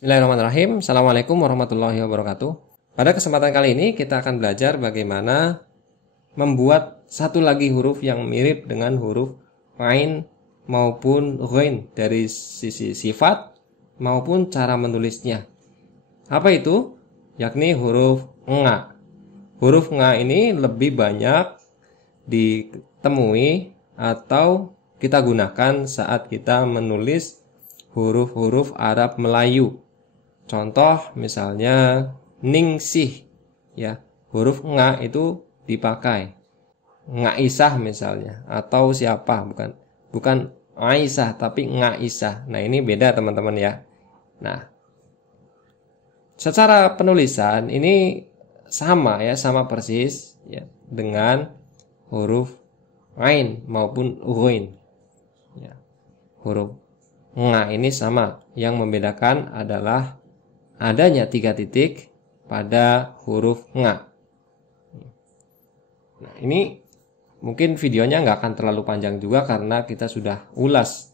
Bismillahirrahmanirrahim. Assalamualaikum warahmatullahi wabarakatuh. Pada kesempatan kali ini kita akan belajar bagaimana membuat satu lagi huruf yang mirip dengan huruf Ain maupun Ghain dari sisi sifat maupun cara menulisnya. Apa itu? Yakni huruf Nga. Huruf Nga ini lebih banyak ditemui atau kita gunakan saat kita menulis huruf-huruf Arab Melayu. Contoh misalnya Ningsih, ya, huruf Nga itu dipakai. Ngaisah misalnya, atau siapa, bukan Aisyah tapi Ngaisah. Nah, ini beda teman-teman ya. Nah, secara penulisan ini sama ya, sama persis ya dengan huruf Ain maupun Ghain. Ya. Huruf Nga ini sama. Yang membedakan adalah adanya 3 titik pada huruf Nga. Nah, ini mungkin videonya nggak akan terlalu panjang juga karena kita sudah ulas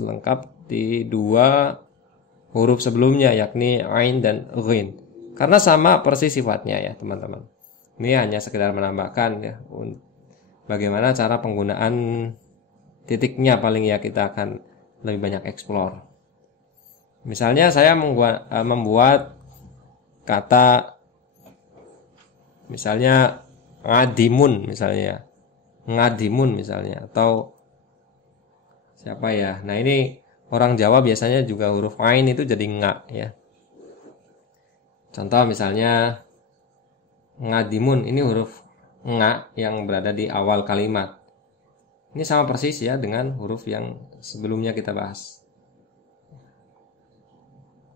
lengkap di 2 huruf sebelumnya, yakni Ain dan Ghain. Karena sama persis sifatnya ya teman-teman. Ini hanya sekedar menambahkan ya bagaimana cara penggunaan titiknya, paling ya kita akan lebih banyak explore. Misalnya saya membuat kata misalnya ngadimun misalnya, atau siapa ya. Nah, ini orang Jawa biasanya juga huruf Ain itu jadi nga ya. Contoh misalnya ngadimun, ini huruf nga yang berada di awal kalimat. Ini sama persis ya dengan huruf yang sebelumnya kita bahas.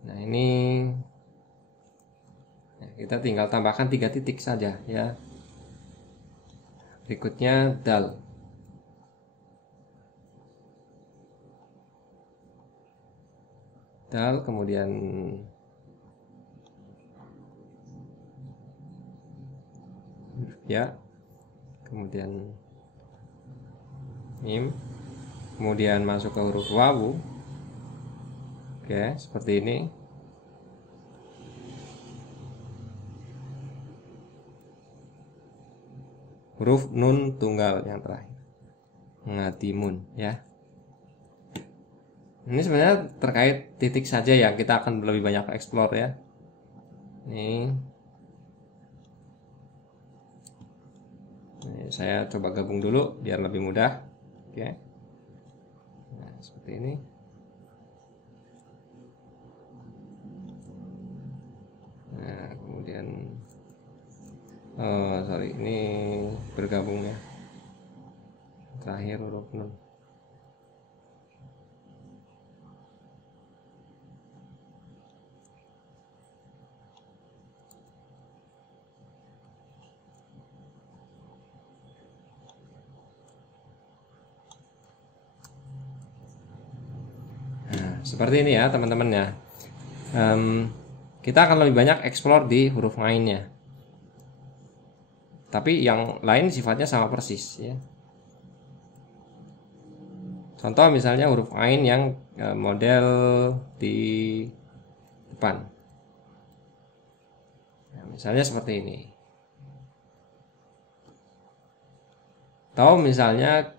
Nah, ini kita tinggal tambahkan 3 titik saja ya. Berikutnya dal. Dal, kemudian ya, kemudian mim, kemudian masuk ke huruf wawu. Oke, seperti ini. Huruf nun tunggal yang terakhir. Ngadimun ya. Ini sebenarnya terkait titik saja ya, kita akan lebih banyak explore ya. Ini saya coba gabung dulu biar lebih mudah. Oke. Nah, seperti ini. Nah, kemudian ini bergabungnya terakhir huruf nun. Nah, seperti ini ya teman-teman ya. Kita akan lebih banyak explore di huruf lainnya. Tapi yang lain sifatnya sama persis ya. Contoh misalnya huruf Ain yang model di depan. Nah, misalnya seperti ini. Atau misalnya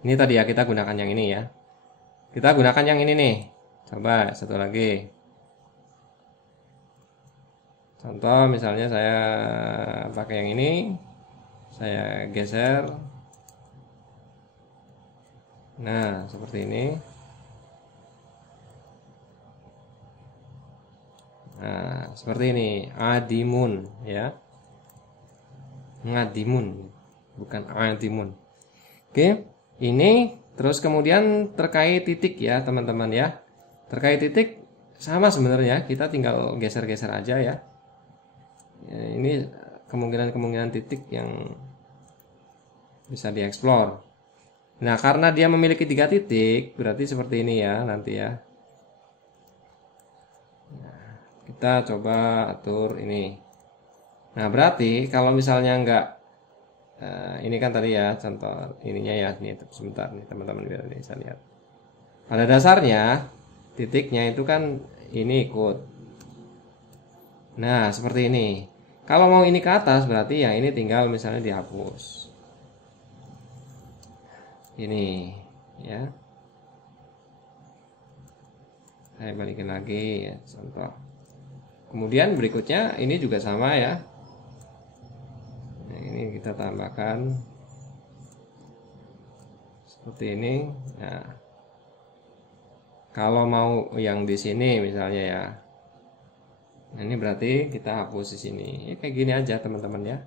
ini tadi ya, kita gunakan yang ini ya. Kita gunakan yang ini nih. Coba satu lagi. Contoh misalnya saya pakai yang ini, saya geser. Nah, seperti ini. Nah, seperti ini, adimun ya. Ngadimun, bukan adimun. Oke, ini terus kemudian terkait titik ya teman-teman ya. Terkait titik sama sebenarnya, kita tinggal geser-geser aja ya. Ini kemungkinan titik yang bisa dieksplor. Nah, karena dia memiliki 3 titik, berarti seperti ini ya nanti ya. Nah, kita coba atur ini. Nah, berarti kalau misalnya enggak ini kan tadi ya contoh ininya ya, ini sebentar nih teman-teman biar bisa lihat. Pada dasarnya titiknya itu kan ini ikut. Nah, seperti ini. Kalau mau ini ke atas berarti yang ini tinggal misalnya dihapus. Ini ya. Saya balikin lagi ya, contoh. Kemudian berikutnya ini juga sama ya. Nah, ini kita tambahkan seperti ini. Nah, kalau mau yang di sini misalnya ya. Nah, ini berarti kita hapus di sini. Ya, kayak gini aja teman-teman ya.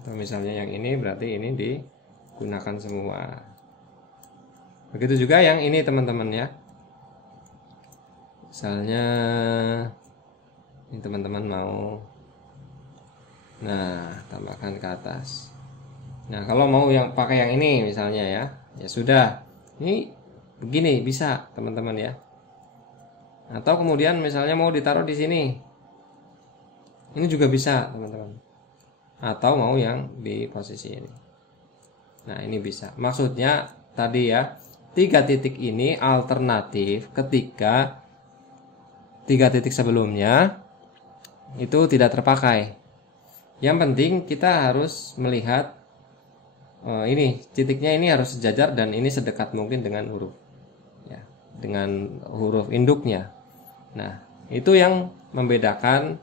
Atau misalnya yang ini berarti ini digunakan semua. Begitu juga yang ini teman-teman ya. Misalnya ini teman-teman mau, nah tambahkan ke atas. Nah kalau mau yang pakai yang ini misalnya ya, ya sudah. Ini begini bisa teman-teman ya. Atau kemudian misalnya mau ditaruh di sini, ini juga bisa teman-teman. Atau mau yang di posisi ini. Nah ini bisa. Maksudnya tadi ya, 3 titik ini alternatif ketika 3 titik sebelumnya itu tidak terpakai. Yang penting kita harus melihat ini titiknya ini harus sejajar dan ini sedekat mungkin dengan huruf ya, dengan huruf induknya. Nah itu yang membedakan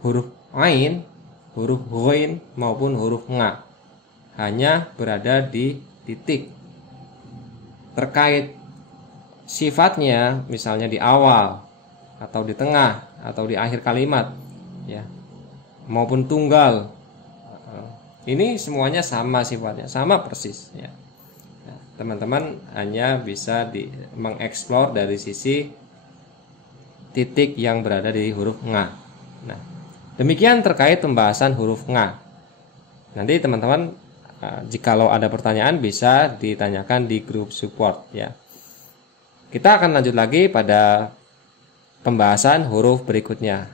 huruf ain, huruf ghain maupun huruf nga, hanya berada di titik. Terkait sifatnya misalnya di awal atau di tengah atau di akhir kalimat ya, maupun tunggal, ini semuanya sama sifatnya, sama persis ya. Nah, teman-teman hanya bisa mengeksplor dari sisi titik yang berada di huruf nga. Nah, demikian terkait pembahasan huruf nga. Nanti teman-teman jikalau ada pertanyaan bisa ditanyakan di grup support ya. Kita akan lanjut lagi pada pembahasan huruf berikutnya.